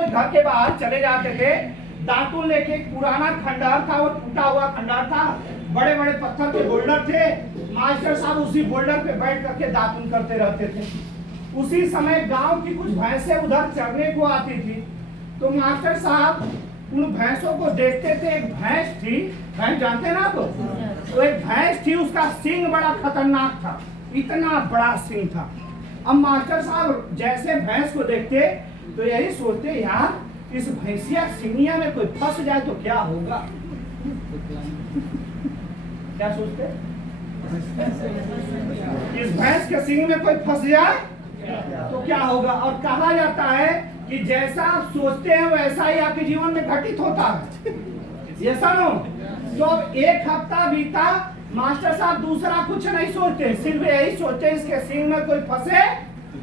घर के बाहर चले जाते थे। दातुन लेके एक पुराना खंडहर था, वो टूटा हुआ खंडहर था, बड़े बड़े पत्थर के बोल्डर थे। मास्टर साहब उसी बोल्डर पे बैठ करके दातुन करते रहते थे। उसी समय गांव की कुछ भैंसें उधर चरने को आती थी, तो मास्टर साहब उन भैंसों को देखते थे। एक भैंस थी, भैंस जानते ना आप, तो एक भैंस थी, उसका सींग बड़ा खतरनाक था, इतना बड़ा सींग था। अब मास्टर साहब जैसे भैंस को देखते तो यही सोचते, यार इस भैंसिया सिंगिया में कोई फंस जाए तो क्या होगा। क्या सोचते, इस भैंस के सिंग में कोई फंस जाए तो क्या होगा। और कहा जाता है कि जैसा आप सोचते हैं वैसा ही आपके जीवन में घटित होता है, ये सुनो। तो अब एक हफ्ता बीता, मास्टर साहब दूसरा कुछ नहीं सोचते, सिर्फ यही सोचते इसके सिंग में कोई फंसे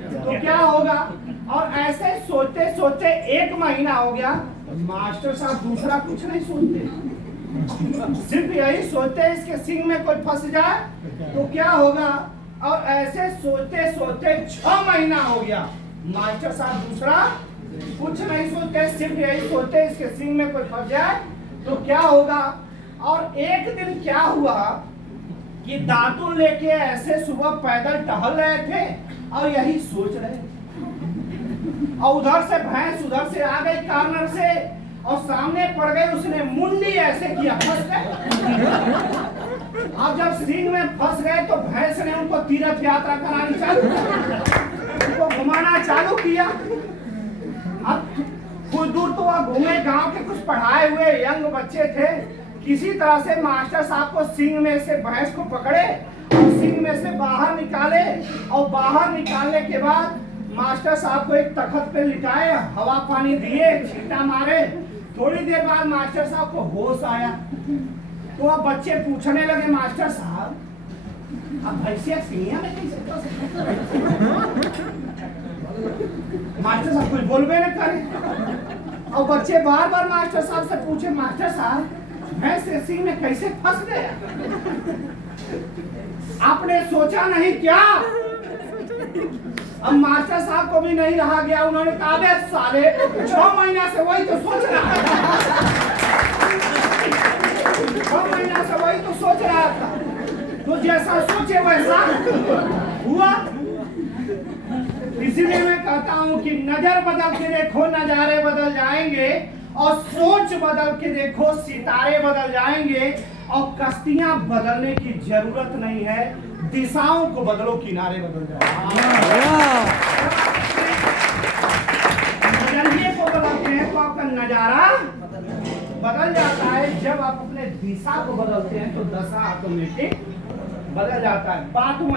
तो क्या होगा। और ऐसे सोचते सोचते एक महीना हो गया, मास्टर साहब दूसरा कुछ नहीं सोचते, सिर्फ यही सोचते इसके सिंग में कोई फंस जाए तो क्या होगा। और ऐसे सोचते सोचते 6 महीना हो गया, मास्टर साहब दूसरा कुछ नहीं सोचते, सिर्फ यही सोचते इसके सिंग में कोई फंस जाए तो क्या होगा। और एक दिन क्या हुआ कि दातुन लेके ऐसे सुबह पैदल टहल रहे थे और यही सोच रहे, और उधर से भैंस उधर से आ गई कॉर्नर से और सामने पड़ गई, उसने मुंडी ऐसे किया, फंस गए। अब जब सिंग में फंस गए तो भैंस ने उनको तीर्थ यात्रा करानी चालू, उनको घुमाना चालू किया। अब कुछ दूर तो वह घूमे, गांव के कुछ पढ़ाए हुए यंग बच्चे थे, किसी तरह से मास्टर साहब को सिंग में से भैंस को पकड़े और सिंग में से बाहर निकाले। और बाहर निकालने के बाद मास्टर साहब को एक तख्त पे लिटाए, हवा पानी दिए, छींटा मारे। थोड़ी देर बाद मास्टर साहब को होश आया, तो अब बच्चे पूछने लगे, मास्टर साहब अब भैंसिया सिंगिया में कैसे फंस गए? मास्टर साहब कुछ बोलबे न करे। और बच्चे बार बार मास्टर साहब से पूछे, मास्टर साहब भैंस सिंग में कैसे फंस गया? आपने सोचा नहीं क्या? अब मास्टर साहब को भी नहीं रहा गया, उन्होंने कहा, बे साले 6 महीना से वही तो सोच रहा था, 6 महीना से वही तो सोच रहा था, तो जैसा सोचे वैसा हुआ। इसीलिए मैं कहता हूं कि नजर बदल के देखो नजारे बदल जाएंगे, और सोच बदल के देखो सितारे बदल जाएंगे। और कश्तियां बदलने की जरूरत नहीं है, दिशाओं को बदलो, किनारे बदल जाएंगे। नजरिए को बदलते हैं तो आपका नजारा बदल जाता है। जब आप अपने दिशा को बदलते हैं तो दशा ऑटोमेटिक बदल जाता है। बात